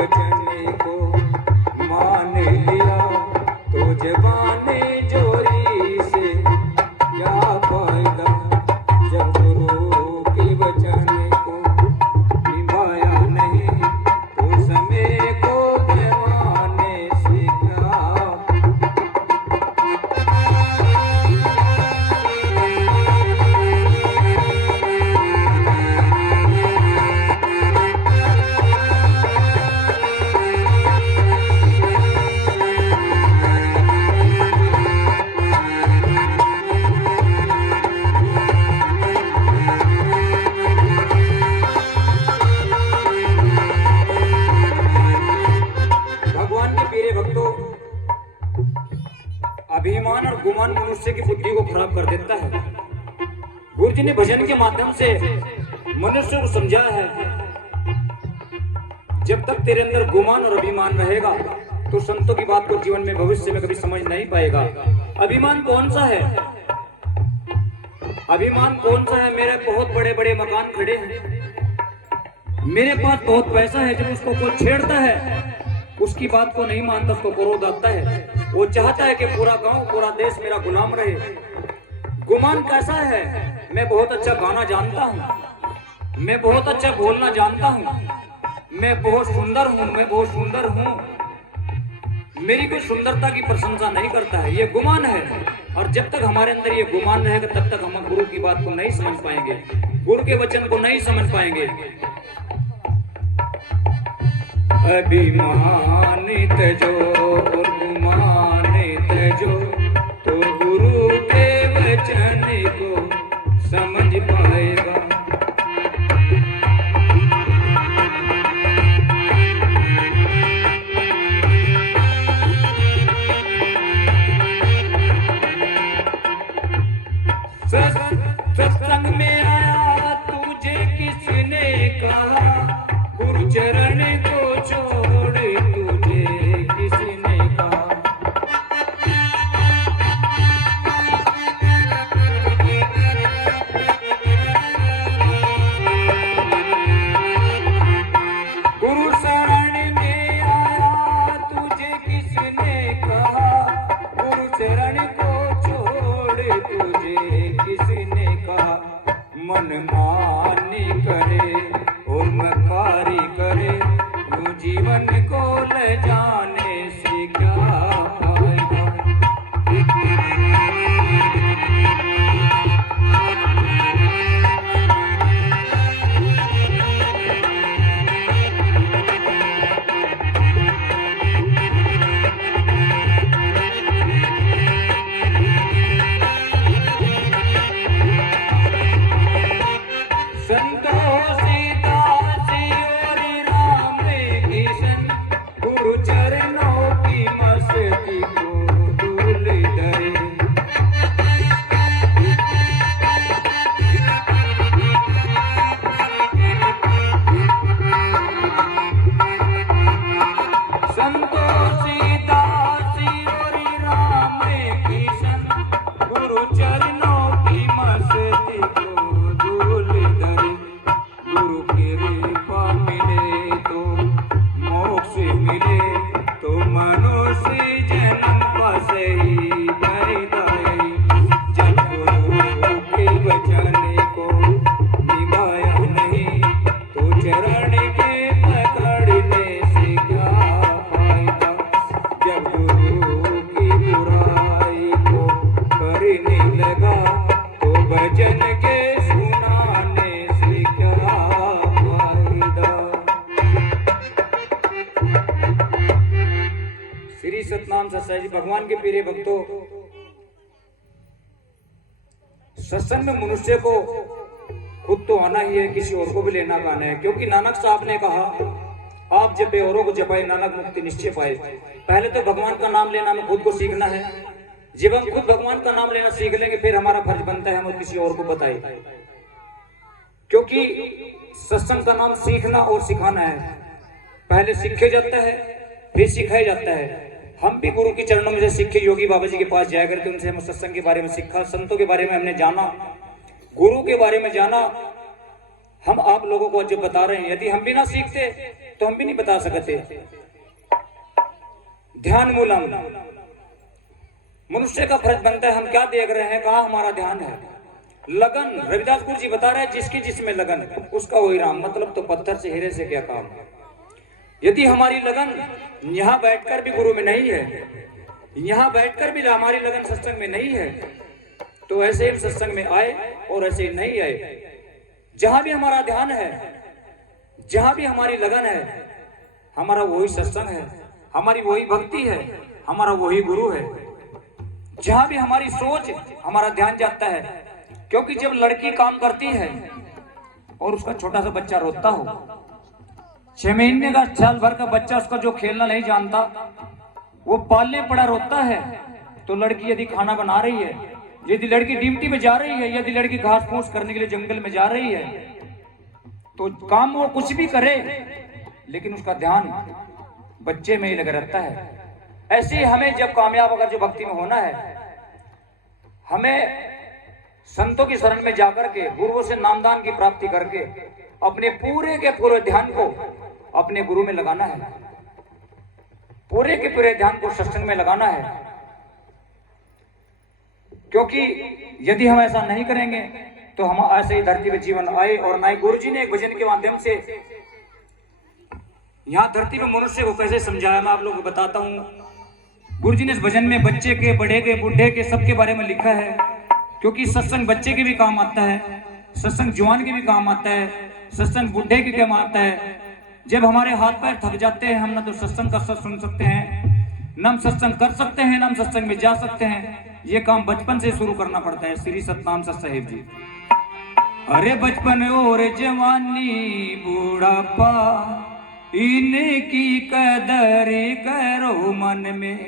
वचन को मान लिया तो जबाने जोरी से क्या फायदा जब गुरु के वचन को निभाया नहीं तो समय को पैमाने से क्या। अभिमान और गुमान मनुष्य की बुद्धि को खराब कर देता है। गुरु जी ने भजन के माध्यम से मनुष्य को समझाया है, जब तक तेरे अंदर गुमान और अभिमान रहेगा तो संतों की बात को जीवन में भविष्य में कभी समझ नहीं पाएगा। अभिमान कौन सा है? अभिमान कौन सा है? मेरे बहुत बड़े बड़े मकान खड़े हैं, मेरे पास बहुत पैसा है, जब उसको कोई छेड़ता है उसकी बात को नहीं मानता, उसको क्रोध आता है, वो चाहता है कि पूरा गांव पूरा देश मेरा गुलाम रहे। गुमान कैसा है? मैं बहुत अच्छा गाना जानता हूँ, मैं बहुत अच्छा बोलना जानता हूँ, मैं बहुत सुंदर हूँ, मैं बहुत सुंदर हूँ, मेरी कोई सुंदरता की प्रशंसा नहीं करता है, ये गुमान है। और जब तक हमारे अंदर ये गुमान रहेगा तब तक हम गुरु की बात को नहीं समझ पाएंगे, गुरु के वचन को नहीं समझ पाएंगे। अभिमानित जो और गुमानित जो तो गुरु के वचन को समझ पाएगा। सत्संग में आया तुझे किसने कहा, गुरु चरण को छोड़ तुझे किसने कहा। गुरु शरण में आया तुझे किसने कहा, गुरु चरण को छोड़ तुझे किसने कहा। मन मानी करे और मकारी करे, तू जीवन को ले जाने से क्या फायदा। भगवान के प्रिय भक्तों, सत्संग में मनुष्य को खुद तो आना ही है, किसी और को भी लेना गाना है। क्योंकि नानक साहब ने कहा, आप जपे औरों को जपाए, नानक मुक्ति निश्चय पाए। पहले तो भगवान का नाम लेना हमें खुद को सीखना है। जब हम खुद भगवान का नाम लेना सीख लेंगे फिर हमारा फर्ज बनता है हम किसी और को बताए। क्योंकि सत्संग का नाम सीखना और सिखाना है। पहले सीखे जाता है फिर सिखाया जाता है। हम भी गुरु के चरणों में से सीखे योगी बाबा जी के पास जाया करके उनसे हम सत्संग के बारे में सीखा, संतों के बारे में हमने जाना, गुरु के बारे में जाना। हम आप लोगों को जब बता रहे हैं, यदि हम भी ना सीखते तो हम भी नहीं बता सकते। ध्यान मूलम, मनुष्य का फर्ज बनता है, हम क्या देख रहे हैं, कहाँ हमारा ध्यान है। लगन, रविदास गुरु जी बता रहे हैं, जिसकी जिसमें लगन उसका वही राम। मतलब तो पत्थर से हीरे से क्या काम। यदि हमारी लगन यहाँ बैठकर भी गुरु में नहीं है, यहाँ बैठकर भी हमारी लगन सत्संग में नहीं है, तो ऐसे हम सत्संग में आए और ऐसे ही नहीं आए। जहां भी हमारा ध्यान है, जहां भी हमारी लगन है, हमारा वही सत्संग है, हमारी वही भक्ति है, हमारा वही गुरु है। जहां भी हमारी सोच, हमारा ध्यान जाता है। क्योंकि जब लड़की काम करती है और उसका छोटा सा बच्चा रोता हो, 6 महीने का, साल भर का बच्चा, उसका जो खेलना नहीं जानता, वो पालने पड़ा रोता है, तो लड़की यदि खाना बना रही है, यदि लड़की ड्यूटी में जा रही है, यदि लड़की घास फूस करने के लिए जंगल में जा रही है, तो काम वो कुछ भी करे लेकिन उसका ध्यान बच्चे में ही लगा रहता है। ऐसे ही हमें जब कामयाब अगर जो भक्ति में होना है, हमें संतों की शरण में जाकर के, गुरुओं से नामदान की प्राप्ति करके अपने पूरे के पूरे ध्यान को अपने गुरु में लगाना है, पूरे के पूरे ध्यान को सत्संग में लगाना है। क्योंकि यदि हम ऐसा नहीं करेंगे तो हम ऐसे ही धरती पे जीवन आए और ना ही। गुरु जी ने एक भजन के माध्यम से यहाँ धरती पे मनुष्य को कैसे समझाया, मैं आप लोगों को बताता हूँ। गुरु जी ने इस भजन में बच्चे के, बड़े के, बूढ़े के, सबके बारे में लिखा है। क्योंकि सत्संग बच्चे के भी काम आता है, सत्संग जवान के भी काम आता है, सत्संग बूढ़े के काम आता है। जब हमारे हाथ पैर थक जाते हैं, हम ना तो सत्संग का सत्संग सुन सकते हैं, ना हम सत्संग कर सकते हैं, ना हम सत्संग में जा सकते हैं। ये काम बचपन से शुरू करना पड़ता है। श्री सतनाम सत साहिब जी। अरे बचपन और जवानी बूढ़ापा, इनकी कदर करो मन में।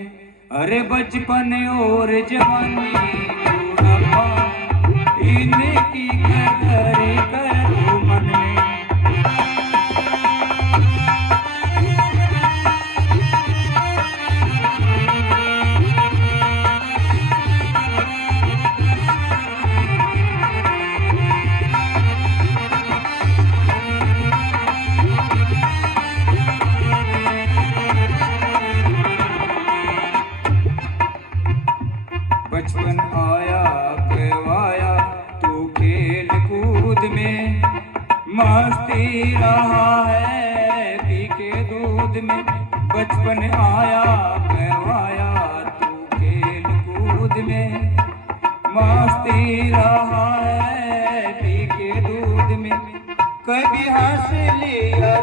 अरे बचपन और जवानी बूढ़ापा, इनकी कदर करो मन में। बचपन आया करवाया तू खेल कूद में, मस्ती रहा है पी के दूध में। बचपन आया करवाया तू खेल कूद में, मस्ती रहा है पी के दूध में। कभी हंस लिया